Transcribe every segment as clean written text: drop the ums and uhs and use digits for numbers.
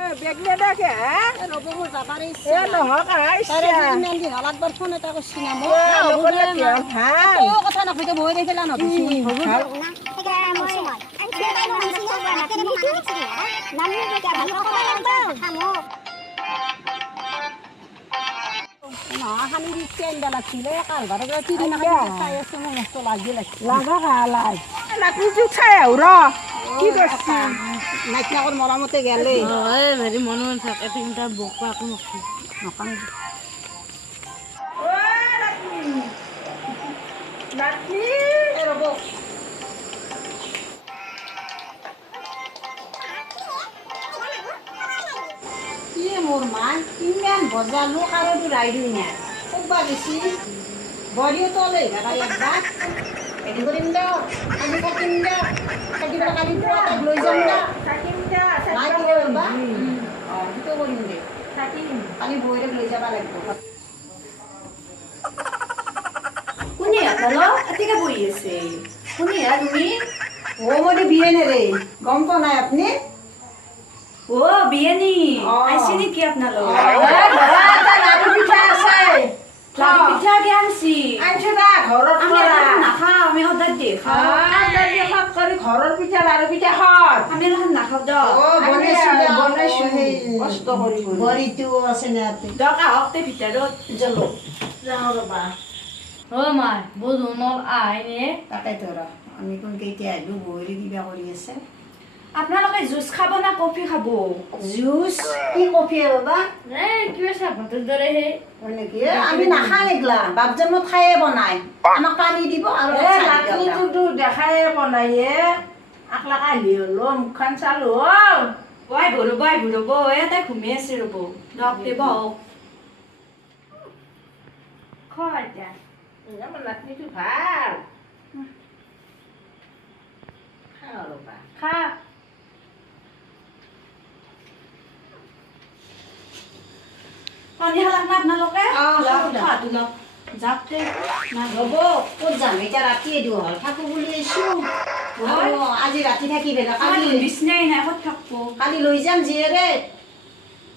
বেগলে ডাকে ৰ'ব মোৰ যাবাৰ এ ইচ্ছা নহক তাৰে আইছা ইমান দিন হ'ল একবাৰ ফোন এটা কৰিছি না নকলে কি হ'ল ভাল মোক কথা নকৈতে বহি দেখি লা নদিছি ভাল খালি ৰিক্সা আনিব লাগিছিল কালভাৰ তিৰিনা চাই আছো মোৰ মস্ত লাগি লাগিছিল লাগা খালাই নাতিটো চাই আহো ৰ কি কৰিছি নাইকনাকৰ মৰমতে গেলে হেৰি মনো থাকে তিনিটা বকবা একো নকওঁ নাতি ৰ'ব কি মোৰ মা ইমান বজালো কাৰোটো ৰাইডো নাই ক'বা বেছি বৰিও তলে ভাড়া একবাৰ এদিন কৰিম দিয়ক কালি থাকিম দিয়ক থাকিব কালি পুৱা তাক লৈ যাম দিয়ক থাকিম যা নাই কি ৰ'বা অঁ সেইটো কৰিম দে থাকিম কালি বৌৰে লৈ যাব লাগিব কোনে আপোনালোক এতিকে বহি আছে কোনে তুমি মই বিয়ে নেৰে গম পোৱা নাই আপুনি বিয়ানী অ'। আহিছে নেকি আপোনালোক লাডু পিঠা আছে লাডু পিঠা কি আনছি আনছো না ঘৰত আমি কৰা এখন নাখাওঁ আমি সদায় দে খাওঁ কৰি ঘৰৰ পিঠা লাডু পিঠা খত আমি এখন নাখাওঁ দিয়ক বনাইছো কষ্ট কৰি বৰিটো আছে নে ইয়াতে দিয়ক আহক তে ভিতৰত জলো যাওঁ ৰবা মাই বজুনৰ আইনে তাকেতো ৰ আমি কোন কেতিয়া আহিলোঁ বৌৰে কিবা কৰি আছে আপোনালোকে জুচ খাব না কফি খাব জুচ কি কফি বাবা কিবা চাহপাতৰ দৰে হে হয় নেকি আমি নাখাওঁ এইগিলা বাপ জন্মত খায়ে বনাই আমাক পানী দিব আৰু লাডুটো দেখাই বনাই আকলা কালি হলো মুখখন চালো বাই ৰ'ব তাই ঘুমি আছে ৰ'ব দিয়ক তে বহক খোৱা এতিয়া আমাৰ নাতনিটো ভাল খাওঁ ৰবা খা পানী খালাক না আপোনালোকে খোৱাটো লওক যাওক তে হ'ব ক'ত যাম এতিয়া ৰাতিয়ে দিওঁ হ'ল থাকো বুলি আহিছোঁ আৰু আজি ৰাতি থাকি বেলা কালি বিচনাই নাই ক'ত থাকব কালি লৈ যাম জীয়েৰে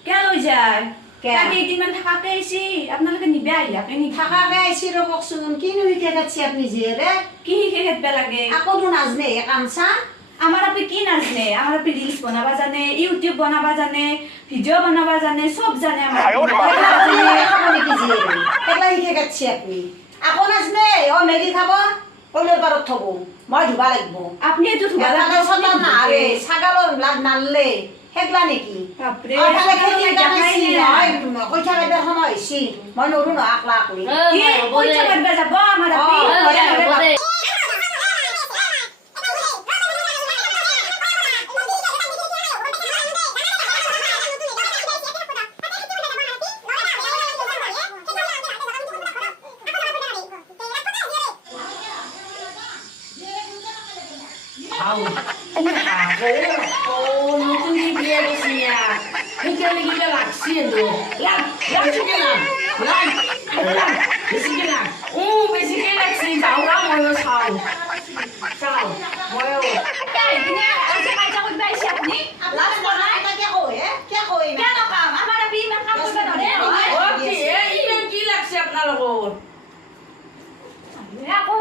কিয় লৈ যায় কিয়? কেইদিনমান থাকাকে আহিছি আপোনালোকে নিবে আহিলাকে নেকি থাকাকে আহিছি ৰ'বকচোন কিনো শিকাই থাকছি আপুনি জীয়েৰে কি শিকে খেদবা লাগে আকৌতো নাজনে হে কামচা আমাৰ আপে কি নাজানে আমাৰ আপে ৰিলছ বনাবা জানে ইউটিউব বনাবা জানে ভিডিঅ' বনাবা জানে চব জানে আমাৰ খাব নেকি জীয়েৰে সেইবিলাক শিকাই কাটছি আপুনি আকৌ নাজনে মেগী খাব কলেৰ পাৰত থব মই ধুবা লাগিব আপুনি এইটো ধুবা এটাকে চলা নাহাৰে ছাগালৰ ব্লাড নাললে সেইগলা নেকি বাপৰে এফালে খেতিৰ কাম দেখাই হৈছি নাই। নহয় কইঠা কাটিবৰ সময় হৈছি মই নৰো নহয় আকলা আকলি কি পইচা কাটবা যাব আমাৰ আপে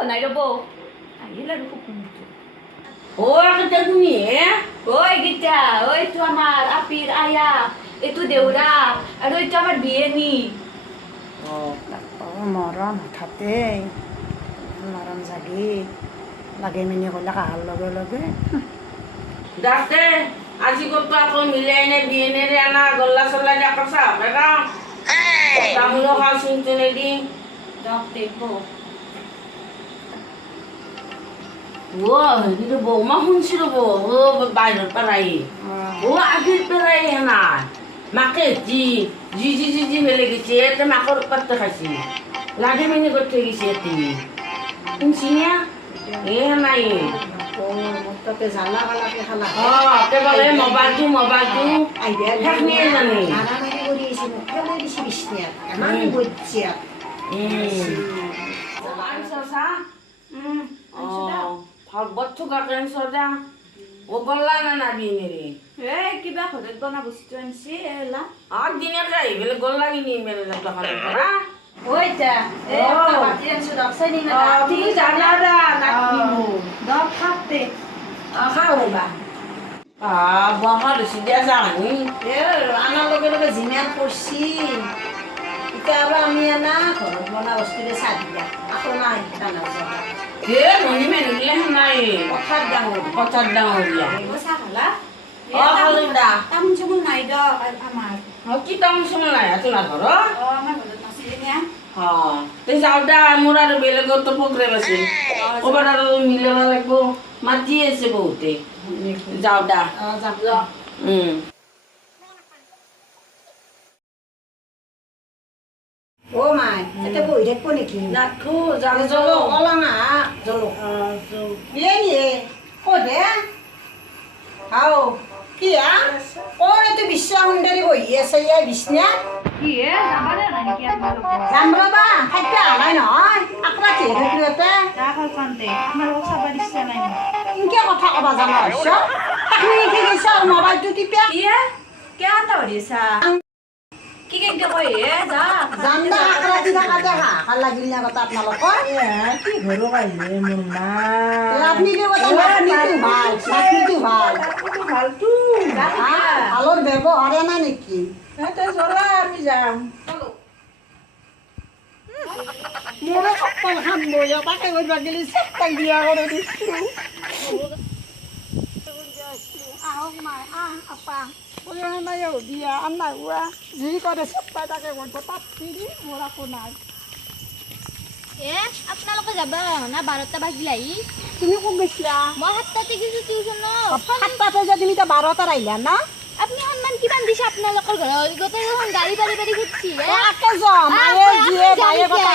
নাই ৰ'ব আহিল আৰু ঐ তুমি ঐ গীতা ঐটো আমাৰ আপিৰ আয়া এইটো দেউৰা আৰু এইটো আমাৰ বিয়েনী মৰম হঠাতে মৰম জাগি লাগে মিনি ক'লে কাহাৰ লগে লগে ডাক্তে আজি ক'তো আকৌ মিলাই নে বিয়েনেৰে আনা গল্লা চল্লা দিয়া কথা বেগাম তামোলো খাওঁ চিন্তিনেদি দিয়ক দেখ কিন্তু বৌমা শুনছিলো বাহিৰৰ পৰাই আজিৰ পৰাই নাই মাকে যি মেলে গেছে এতে মাকৰ পাত্তা খাইছি লাগে মেনি কৰি থৈ গেছে এতে শুনছি না নাই তাতে জালা কালাকে খালা কেৱল মোবাইলটো সেইখিনিয়ে জানে মাৰামাৰি কৰি আহিছে মোক পেলাই দিছে বিচনাত ইমান বজ্জিয়াত ভাগৱত থকা কেঞ্চাৰ ও গল্লা না নাবি মেৰে কিবা ঘৰত বনা বস্তু আনিছে এলা দিনে খাই বেলে গল্লা কিনি মেৰে দোকানেৰ পৰা ওইটা Oh. বাকি আনছো দকছাই নি না তুমি জানা দা নাকিমু দব খাতে খাও বা বহা বেশি দিয়া জানি আনার লগে লগে জিমান করছি এটা আবার আমি আনা ঘৰত বনা বস্তুৰে চাহ দিয়া আকৌ নাই টানা যাবা মনি মেনিলে নাই কথার ডাঙর কথার ডাঙর দিয়া চাহ খালা খালো দা তামোল চামোল নাই দ আমাৰ কি তামোল সময় নাই তোমাৰ ঘৰ আমাৰ ঘৰত নাছিলে নে তে যাও দা মোৰ আৰু বেলেগৰ তো প্ৰগ্ৰেম আছে ক'ৰবাত আৰু মিলাব লাগিব মাতি আছে বহুতে যাও দা যাম ও মাই এটা বহি থাকবো নেকি নাথো যাও জলো ওলা না জলো ইয়ে নিয়ে কোদে হাও কি ওরে তো বিশ্বা হুন্ডারি বহি আছে ইয়া বিছনা কি যাবাৰে নাই নেকি আমাৰ যাম ৰবা খাদ্য আনাই নহয় আকৰা কি থাকিলতে ৰাখল কান্তে আমাৰ চাবা দিছে নাই ইনকে কথা কবা জানা হৈছ তুমি কি কৈছ মোবাইলটো টিপা কে আটা হৰিছা কি কেক কয় যা জান্দা আকৰা দি থাকা দেখা ভাল লাগিল না কথা আপোনালোকৰ কি ঘৰো আহিলে মোৰ মা আপনি যে কথা নাতনিটো ভাল নাতনিটো ভাল ভালতো ভালৰ ব্যৱহাৰে না নেকি এটা চলা আমি যাম মোৰে কপালখন বৈ তাকে গৈ বাগিলি চেষ্টা বিয়া কৰি দিছোঁ আহক মাই আপা নাই বিয়া আনাই হোৱা যি কৰে চেষ্টা তাকে কৰিব তাত ফিৰি মোৰ একো নাই আপোনালোকে যাব না 12টা বাজিল আহি তুমি কোন গৈছিলা মই 7টাতে গৈছো টিউচনত সাতটাতে যে তুমি এতিয়া 12টাত আহিলা না আপুনি সন্মান কিমান দিছে আপোনালোকৰ ঘৰত গোটেই গাড়ী পাৰি পাৰি ঘূৰছি তাকে মায়ে যিয়ে বায়ে কথা